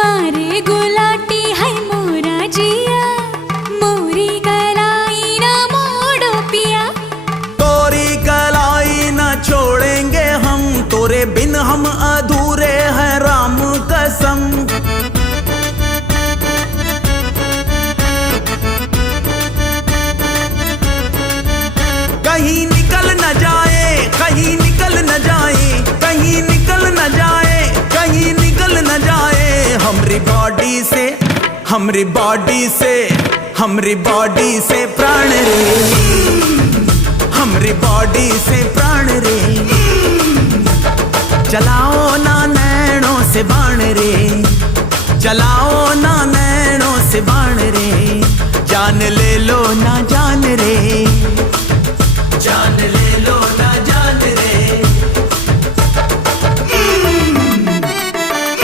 मारे गुलाटी है मोरा जिया, मोरी कलाई ना मोड़ो पिया। तोरी कलाई ना छोड़ेंगे हम, तोरे बिन हम अधूरे हैं राम कसम। कहीं निकल न जाए, कहीं निकल न जाए, कहीं निकल न जाए, कहीं निकल न जाए हमरी बॉडी से, हमरी बॉडी से, हमरी बॉडी से प्राण रे, हमरी बॉडी से प्राण रे। चलाओ ना नैनों से बाण रे, चलाओ ना नैनों से बाण रे। जान ले लो ना जान रे, जान ले लो।